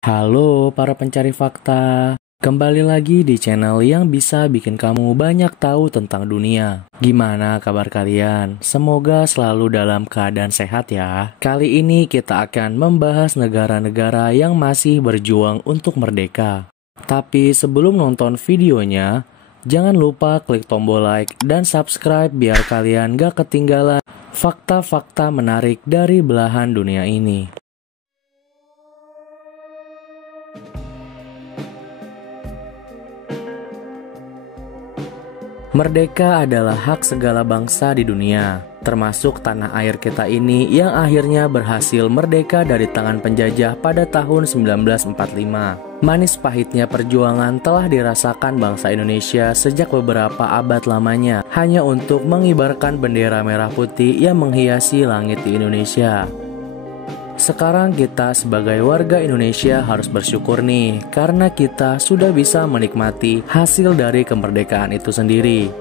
Halo para pencari fakta, kembali lagi di channel yang bisa bikin kamu banyak tahu tentang dunia. Gimana kabar kalian? Semoga selalu dalam keadaan sehat ya. Kali ini kita akan membahas negara-negara yang masih berjuang untuk merdeka. Tapi sebelum nonton videonya, jangan lupa klik tombol like dan subscribe biar kalian gak ketinggalan fakta-fakta menarik dari belahan dunia ini. Merdeka adalah hak segala bangsa di dunia, termasuk tanah air kita ini yang akhirnya berhasil merdeka dari tangan penjajah pada tahun 1945. Manis pahitnya perjuangan telah dirasakan bangsa Indonesia sejak beberapa abad lamanya, hanya untuk mengibarkan bendera merah putih yang menghiasi langit di Indonesia. Sekarang kita sebagai warga Indonesia harus bersyukur nih, karena kita sudah bisa menikmati hasil dari kemerdekaan itu sendiri.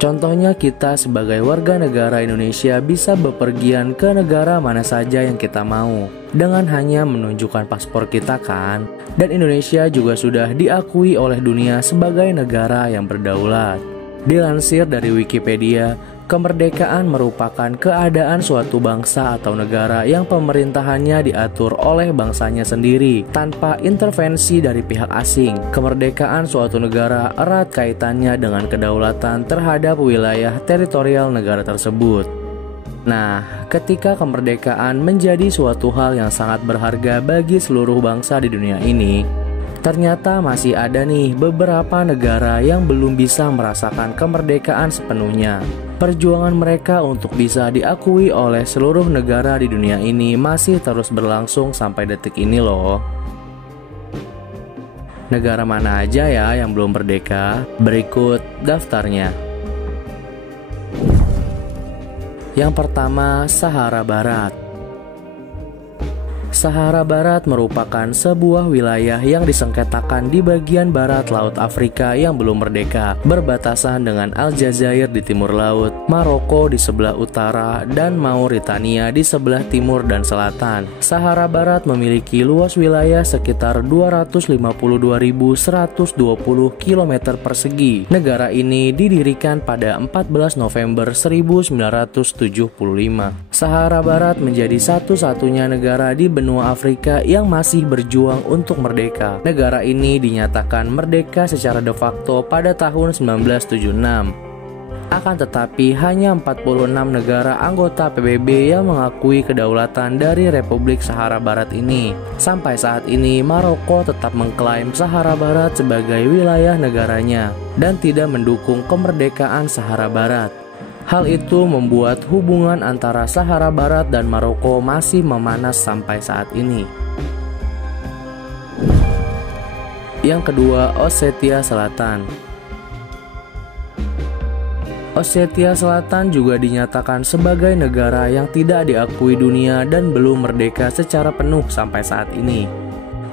Contohnya kita sebagai warga negara Indonesia bisa bepergian ke negara mana saja yang kita mau, dengan hanya menunjukkan paspor kita kan. Dan Indonesia juga sudah diakui oleh dunia sebagai negara yang berdaulat. Dilansir dari Wikipedia, kemerdekaan merupakan keadaan suatu bangsa atau negara yang pemerintahannya diatur oleh bangsanya sendiri tanpa intervensi dari pihak asing. Kemerdekaan suatu negara erat kaitannya dengan kedaulatan terhadap wilayah teritorial negara tersebut. Nah, ketika kemerdekaan menjadi suatu hal yang sangat berharga bagi seluruh bangsa di dunia ini, ternyata masih ada nih beberapa negara yang belum bisa merasakan kemerdekaan sepenuhnya. Perjuangan mereka untuk bisa diakui oleh seluruh negara di dunia ini masih terus berlangsung sampai detik ini loh. Negara mana aja ya yang belum merdeka? Berikut daftarnya. Yang pertama, Sahara Barat. Sahara Barat merupakan sebuah wilayah yang disengketakan di bagian barat Laut Afrika yang belum merdeka, berbatasan dengan Aljazair di timur laut, Maroko di sebelah utara, dan Mauritania di sebelah timur dan selatan. Sahara Barat memiliki luas wilayah sekitar 252.120 km persegi. Negara ini didirikan pada 14 November 1975. Sahara Barat menjadi satu-satunya negara di benua Afrika yang masih berjuang untuk merdeka. Negara ini dinyatakan merdeka secara de facto pada tahun 1976. Akan tetapi hanya 46 negara anggota PBB yang mengakui kedaulatan dari Republik Sahara Barat ini. Sampai saat ini Maroko tetap mengklaim Sahara Barat sebagai wilayah negaranya dan tidak mendukung kemerdekaan Sahara Barat. Hal itu membuat hubungan antara Sahara Barat dan Maroko masih memanas sampai saat ini. Yang kedua, Ossetia Selatan. Ossetia Selatan juga dinyatakan sebagai negara yang tidak diakui dunia dan belum merdeka secara penuh sampai saat ini.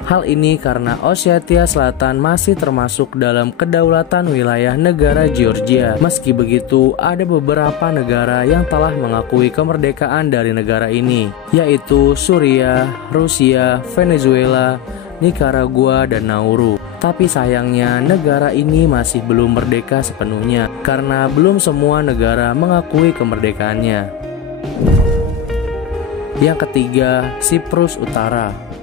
Hal ini karena Ossetia Selatan masih termasuk dalam kedaulatan wilayah negara Georgia. Meski begitu, ada beberapa negara yang telah mengakui kemerdekaan dari negara ini, yaitu Suriah, Rusia, Venezuela, Nicaragua, dan Nauru. Tapi sayangnya negara ini masih belum merdeka sepenuhnya karena belum semua negara mengakui kemerdekaannya. Yang ketiga, Siprus Utara.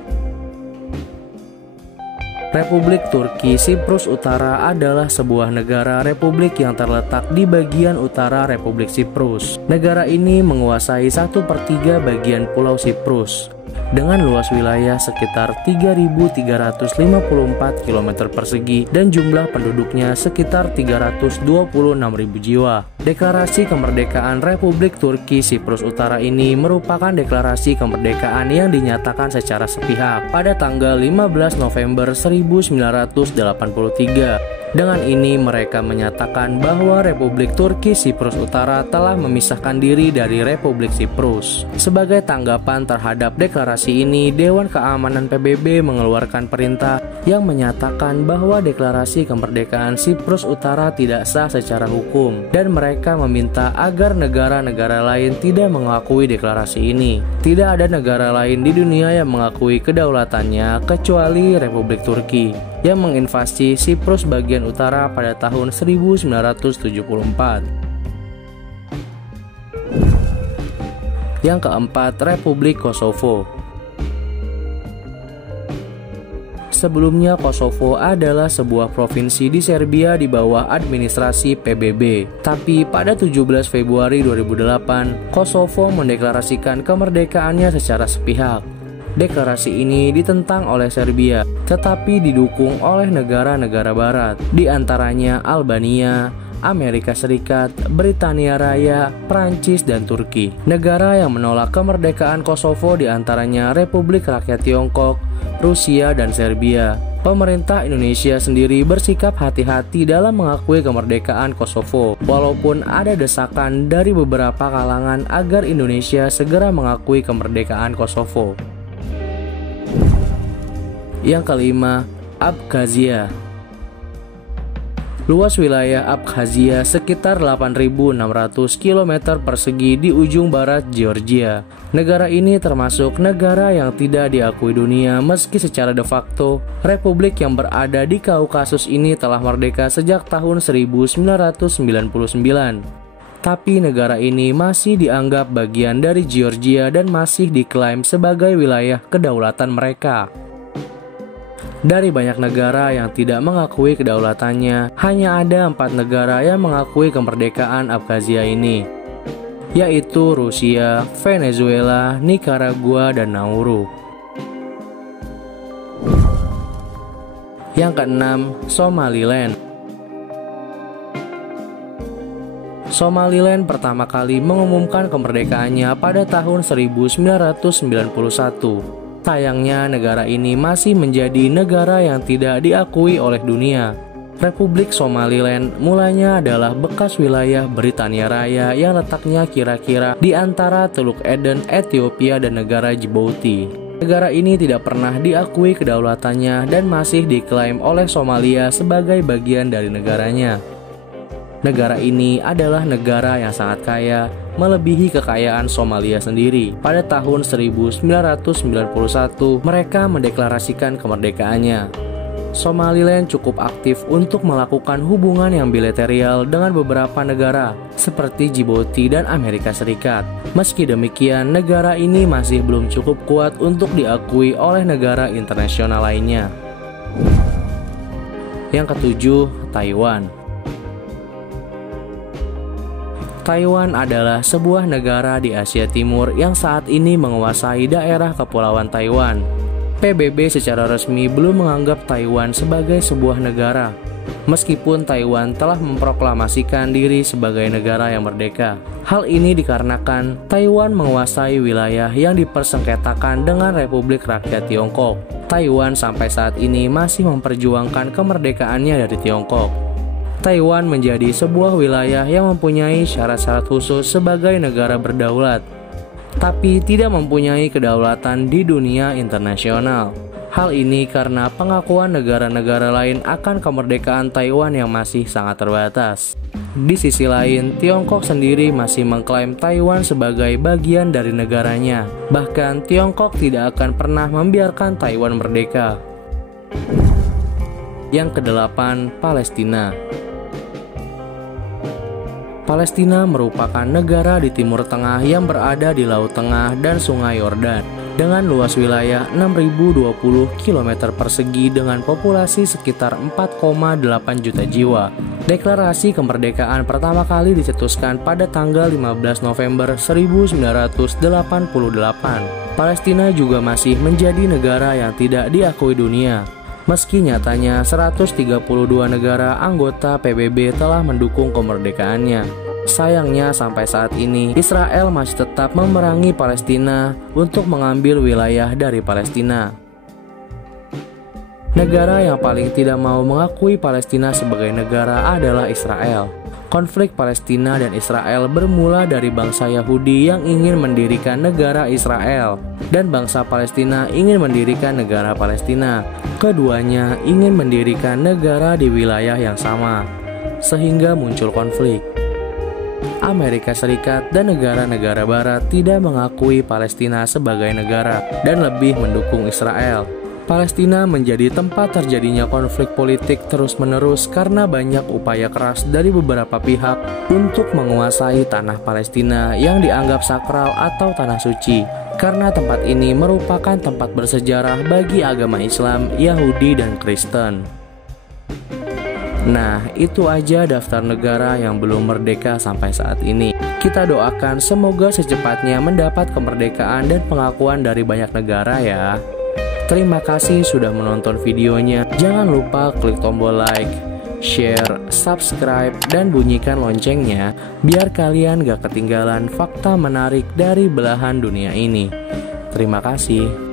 Republik Turki Siprus Utara adalah sebuah negara republik yang terletak di bagian utara Republik Siprus. Negara ini menguasai 1/3 bagian Pulau Siprus dengan luas wilayah sekitar 3.354 km persegi dan jumlah penduduknya sekitar 326.000 jiwa. Deklarasi kemerdekaan Republik Turki Siprus Utara ini merupakan deklarasi kemerdekaan yang dinyatakan secara sepihak pada tanggal 15 November 1983. Dengan ini mereka menyatakan bahwa Republik Turki Siprus Utara telah memisahkan diri dari Republik Siprus. Sebagai tanggapan terhadap deklarasi ini, Dewan Keamanan PBB mengeluarkan perintah yang menyatakan bahwa deklarasi kemerdekaan Siprus Utara tidak sah secara hukum, dan mereka meminta agar negara-negara lain tidak mengakui deklarasi ini. Tidak ada negara lain di dunia yang mengakui kedaulatannya kecuali Republik Turki yang menginvasi Siprus bagian utara pada tahun 1974. Yang keempat, Republik Kosovo. Sebelumnya Kosovo adalah sebuah provinsi di Serbia di bawah administrasi PBB. Tapi pada 17 Februari 2008, Kosovo mendeklarasikan kemerdekaannya secara sepihak. Deklarasi ini ditentang oleh Serbia, tetapi didukung oleh negara-negara barat, di antaranya Albania, Amerika Serikat, Britania Raya, Prancis, dan Turki. Negara yang menolak kemerdekaan Kosovo di antaranya Republik Rakyat Tiongkok, Rusia, dan Serbia. Pemerintah Indonesia sendiri bersikap hati-hati dalam mengakui kemerdekaan Kosovo, walaupun ada desakan dari beberapa kalangan agar Indonesia segera mengakui kemerdekaan Kosovo. Yang kelima, Abkhazia. Luas wilayah Abkhazia sekitar 8.600 km persegi di ujung barat Georgia. Negara ini termasuk negara yang tidak diakui dunia meski secara de facto republik yang berada di Kaukasus ini telah merdeka sejak tahun 1999. Tapi negara ini masih dianggap bagian dari Georgia dan masih diklaim sebagai wilayah kedaulatan mereka. Dari banyak negara yang tidak mengakui kedaulatannya, hanya ada 4 negara yang mengakui kemerdekaan Abkhazia ini, yaitu Rusia, Venezuela, Nicaragua, dan Nauru. Yang keenam, Somaliland. Somaliland pertama kali mengumumkan kemerdekaannya pada tahun 1991. Sayangnya negara ini masih menjadi negara yang tidak diakui oleh dunia. Republik Somaliland mulanya adalah bekas wilayah Britania Raya yang letaknya kira-kira di antara Teluk Aden, Ethiopia, dan negara Djibouti. Negara ini tidak pernah diakui kedaulatannya dan masih diklaim oleh Somalia sebagai bagian dari negaranya. Negara ini adalah negara yang sangat kaya, melebihi kekayaan Somalia sendiri. Pada tahun 1991, mereka mendeklarasikan kemerdekaannya. Somaliland cukup aktif untuk melakukan hubungan yang bilateral dengan beberapa negara, seperti Djibouti dan Amerika Serikat. Meski demikian, negara ini masih belum cukup kuat untuk diakui oleh negara internasional lainnya. Yang ketujuh, Taiwan. Taiwan adalah sebuah negara di Asia Timur yang saat ini menguasai daerah Kepulauan Taiwan. PBB secara resmi belum menganggap Taiwan sebagai sebuah negara, meskipun Taiwan telah memproklamasikan diri sebagai negara yang merdeka. Hal ini dikarenakan Taiwan menguasai wilayah yang dipersengketakan dengan Republik Rakyat Tiongkok. Taiwan sampai saat ini masih memperjuangkan kemerdekaannya dari Tiongkok. Taiwan menjadi sebuah wilayah yang mempunyai syarat-syarat khusus sebagai negara berdaulat, tapi tidak mempunyai kedaulatan di dunia internasional. Hal ini karena pengakuan negara-negara lain akan kemerdekaan Taiwan yang masih sangat terbatas. Di sisi lain, Tiongkok sendiri masih mengklaim Taiwan sebagai bagian dari negaranya. Bahkan Tiongkok tidak akan pernah membiarkan Taiwan merdeka. Yang kedelapan, Palestina. Palestina merupakan negara di Timur Tengah yang berada di Laut Tengah dan Sungai Yordan, dengan luas wilayah 6.020 km persegi dengan populasi sekitar 4,8 juta jiwa. Deklarasi kemerdekaan pertama kali dicetuskan pada tanggal 15 November 1988. Palestina juga masih menjadi negara yang tidak diakui dunia. Meski nyatanya 132 negara anggota PBB telah mendukung kemerdekaannya. Sayangnya sampai saat ini Israel masih tetap memerangi Palestina untuk mengambil wilayah dari Palestina. Negara yang paling tidak mau mengakui Palestina sebagai negara adalah Israel. Konflik Palestina dan Israel bermula dari bangsa Yahudi yang ingin mendirikan negara Israel dan bangsa Palestina ingin mendirikan negara Palestina. Keduanya ingin mendirikan negara di wilayah yang sama, sehingga muncul konflik. Amerika Serikat dan negara-negara barat tidak mengakui Palestina sebagai negara dan lebih mendukung Israel. Palestina menjadi tempat terjadinya konflik politik terus-menerus karena banyak upaya keras dari beberapa pihak untuk menguasai tanah Palestina yang dianggap sakral atau tanah suci, karena tempat ini merupakan tempat bersejarah bagi agama Islam, Yahudi, dan Kristen. Nah, itu aja daftar negara yang belum merdeka sampai saat ini. Kita doakan semoga secepatnya mendapat kemerdekaan dan pengakuan dari banyak negara ya. Terima kasih sudah menonton videonya. Jangan lupa klik tombol like, share, subscribe, dan bunyikan loncengnya biar kalian gak ketinggalan fakta menarik dari belahan dunia ini. Terima kasih.